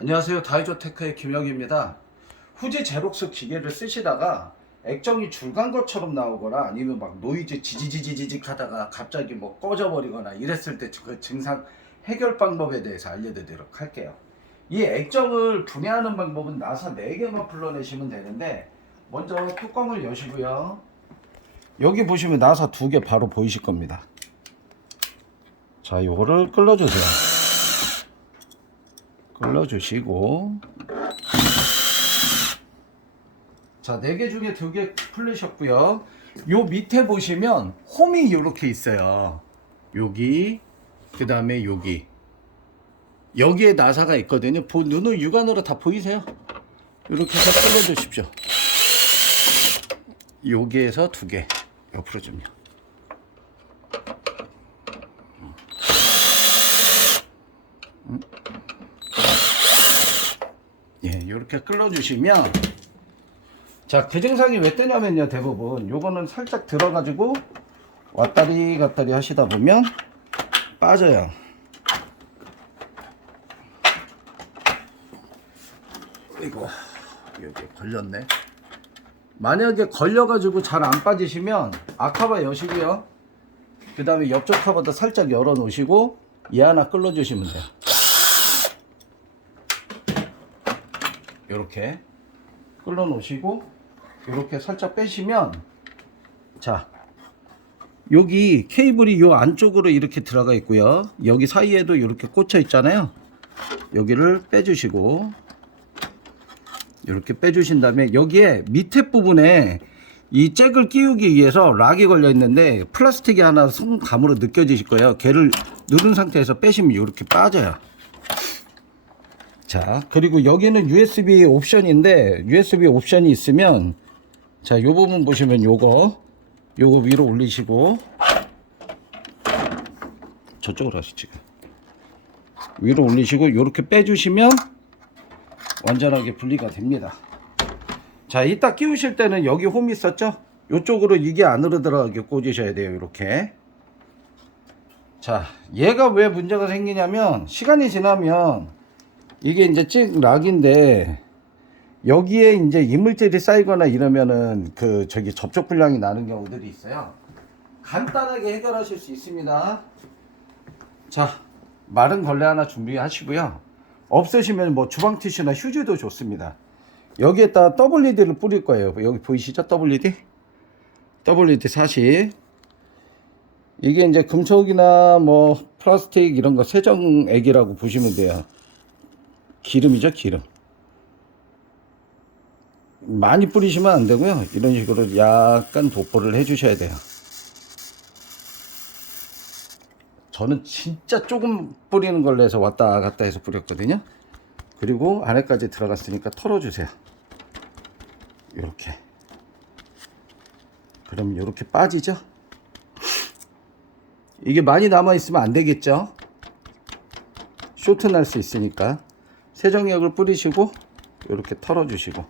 안녕하세요. 다이조테크의 김혁입니다. 후지 제록스 기계를 쓰시다가 액정이 줄간 것처럼 나오거나 아니면 막 노이즈 지지지지직 하다가 갑자기 뭐 꺼져버리거나 이랬을 때 그 증상 해결 방법에 대해서 알려드리도록 할게요. 이 액정을 분해하는 방법은 나사 4개만 불러내시면 되는데 먼저 뚜껑을 여시고요. 여기 보시면 나사 2개 바로 보이실 겁니다. 자, 요거를 끌어주세요. 끌어주시고 자, 4개 중에 2개 풀리셨고요. 요 밑에 보시면 홈이 이렇게 있어요. 여기 그 다음에 여기 여기에 나사가 있거든요. 보, 눈을 육안으로 다 보이세요? 이렇게 해서 끌어주십시오. 여기에서 두 개 옆으로. 예, 이렇게 끌어주시면 자, 그 증상이 왜 뜨냐면요, 대부분 요거는 살짝 들어가지고 왔다리 갔다리 하시다 보면 빠져요. 이거 여기 걸렸네. 만약에 걸려가지고 잘 안 빠지시면 아카바 여시고요. 그 다음에 옆쪽 카바도 살짝 열어 놓으시고 얘 하나 끌어 주시면 돼요. 이렇게 끌어 놓으시고 이렇게 살짝 빼시면 자 여기 케이블이 요 안쪽으로 이렇게 들어가 있고요. 여기 사이에도 이렇게 꽂혀 있잖아요. 여기를 빼주시고 이렇게 빼주신 다음에 여기에 밑에 부분에 이 잭을 끼우기 위해서 락이 걸려 있는데 플라스틱이 하나 손감으로 느껴지실 거예요. 걔를 누른 상태에서 빼시면 이렇게 빠져요. 자, 그리고 여기는 USB 옵션인데 USB 옵션이 있으면 자, 요 부분 보시면 요거 요거 위로 올리시고 저쪽으로 하시죠. 위로 올리시고 요렇게 빼주시면 완전하게 분리가 됩니다. 자, 이따 끼우실 때는 여기 홈 있었죠? 이쪽으로 이게 안으로 들어가게 꽂으셔야 돼요. 이렇게. 자, 얘가 왜 문제가 생기냐면 시간이 지나면 이게 이제 찍 락인데 여기에 이제 이물질이 쌓이거나 이러면은 그 저기 접촉 불량이 나는 경우들이 있어요. 간단하게 해결하실 수 있습니다. 자, 마른 걸레 하나 준비하시고요. 없으시면 뭐 주방 티슈나 휴지도 좋습니다. 여기에다 WD를 뿌릴 거예요. 여기 보이시죠? WD? WD 40. 이게 이제 금속이나 뭐 플라스틱 이런 거 세정액이라고 보시면 돼요. 기름이죠, 기름. 많이 뿌리시면 안 되고요. 이런 식으로 약간 도포를 해 주셔야 돼요. 저는 진짜 조금 뿌리는 걸로 해서 왔다 갔다 해서 뿌렸거든요. 그리고 안에까지 들어갔으니까 털어주세요. 이렇게. 그럼 이렇게 빠지죠? 이게 많이 남아있으면 안 되겠죠? 쇼트 날 수 있으니까. 세정액을 뿌리시고, 이렇게 털어주시고.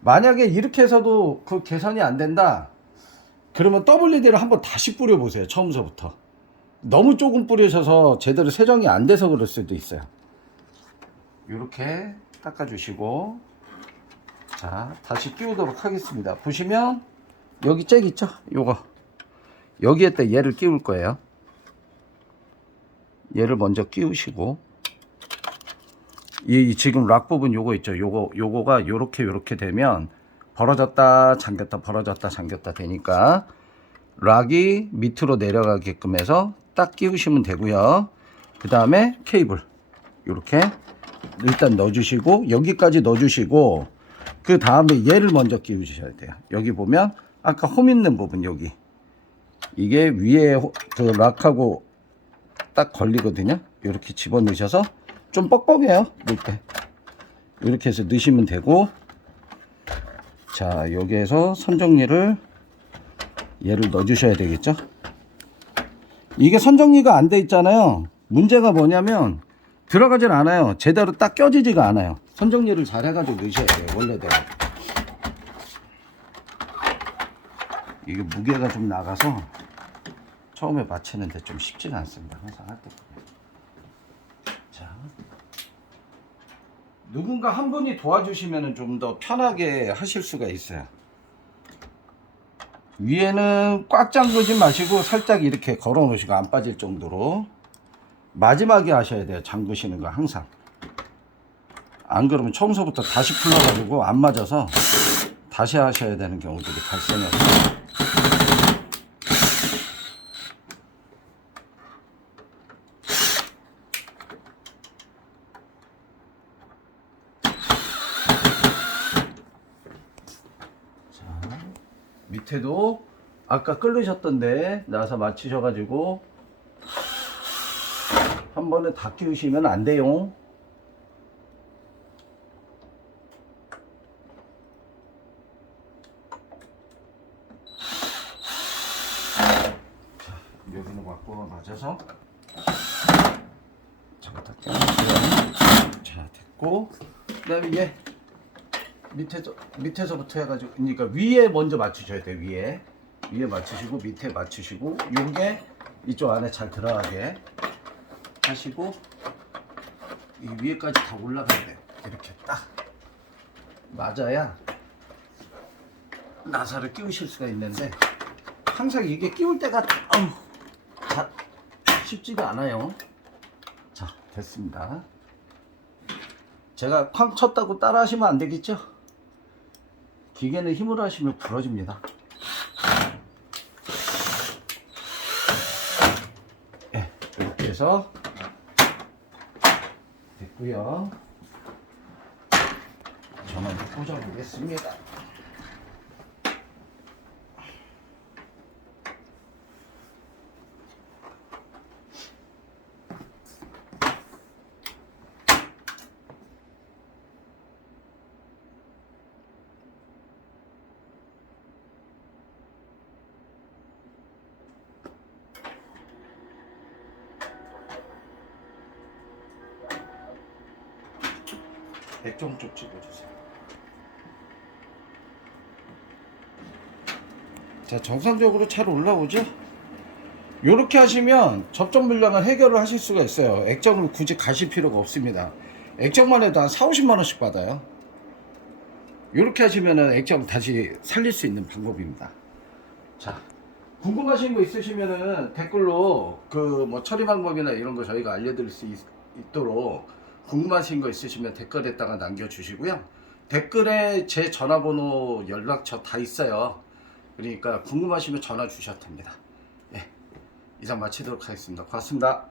만약에 이렇게 해서도 그 계산이 안 된다. 그러면 WD를 한번 다시 뿌려보세요. 처음서부터. 너무 조금 뿌리셔서 제대로 세정이 안 돼서 그럴 수도 있어요. 이렇게 닦아주시고 자 다시 끼우도록 하겠습니다. 보시면 여기 잭 있죠? 요거 여기에다 얘를 끼울 거예요. 얘를 먼저 끼우시고 이 지금 락 부분 요거 있죠? 요거 요거가 요렇게 요렇게 되면 벌어졌다 잠겼다 벌어졌다 잠겼다 되니까 락이 밑으로 내려가게끔 해서 딱 끼우시면 되고요. 그 다음에 케이블 이렇게 일단 넣어주시고 여기까지 넣어주시고 그 다음에 얘를 먼저 끼우셔야 돼요. 여기 보면 아까 홈 있는 부분 여기 이게 위에 호- 그 락하고 딱 걸리거든요. 이렇게 집어 넣으셔서 좀 뻑뻑해요. 넣을 때 이렇게 해서 넣으시면 되고 자 여기에서 선정리를 얘를 넣어 주셔야 되겠죠. 이게 선정리가 안 돼 있잖아요. 문제가 뭐냐면 들어가질 않아요. 제대로 딱 껴지지가 않아요. 선정리를 잘 해가지고 넣으셔야 돼요. 원래대로. 이게 무게가 좀 나가서 처음에 맞추는데 좀 쉽지는 않습니다. 항상 할 때. 자, 누군가 한 분이 도와주시면 좀 더 편하게 하실 수가 있어요. 위에는 꽉 잠그지 마시고 살짝 이렇게 걸어 놓으시고 안 빠질 정도로 마지막에 하셔야 돼요. 잠그시는 거 항상. 안 그러면 처음서부터 다시 풀러가지고 안 맞아서 다시 하셔야 되는 경우들이 발생해요. 밑에도 아까 끓으셨던데 나서 맞추셔가지고 한 번에 다 끼우시면 안 돼요. 자, 여기는 갖고 맞아서. 자, 됐고 그 다음에 얘 밑에서 밑에서부터 해가지고 그러니까 위에 먼저 맞추셔야 돼요 위에. 위에 맞추시고 밑에 맞추시고 요게 이쪽 안에 잘 들어가게 하시고 이 위에까지 다 올라가야 돼요. 이렇게 딱 맞아야 나사를 끼우실 수가 있는데 항상 이게 끼울 때가 아우, 다 쉽지가 않아요. 자 됐습니다. 제가 쾅 쳤다고 따라 하시면 안 되겠죠? 기계는 힘으로 하시면 부러집니다. 예, 이렇게 해서 됐고요. 전원 꽂아보겠습니다. 백종 쪽 찍어주세요. 자, 정상적으로 잘 올라오죠? 이렇게 하시면 접점 물량을 해결을 하실 수가 있어요. 액정을 굳이 가실 필요가 없습니다. 액정만 해도 한 4, 50만 원씩 받아요. 이렇게 하시면은 액정 다시 살릴 수 있는 방법입니다. 자, 궁금하신 거 있으시면은 댓글로 그 뭐 처리 방법이나 이런 거 저희가 알려드릴 수 있, 있도록 궁금하신 거 있으시면 댓글에다가 남겨주시고요. 댓글에 제 전화번호 연락처 다 있어요. 그러니까 궁금하시면 전화 주셔도 됩니다. 예, 이상 마치도록 하겠습니다. 고맙습니다.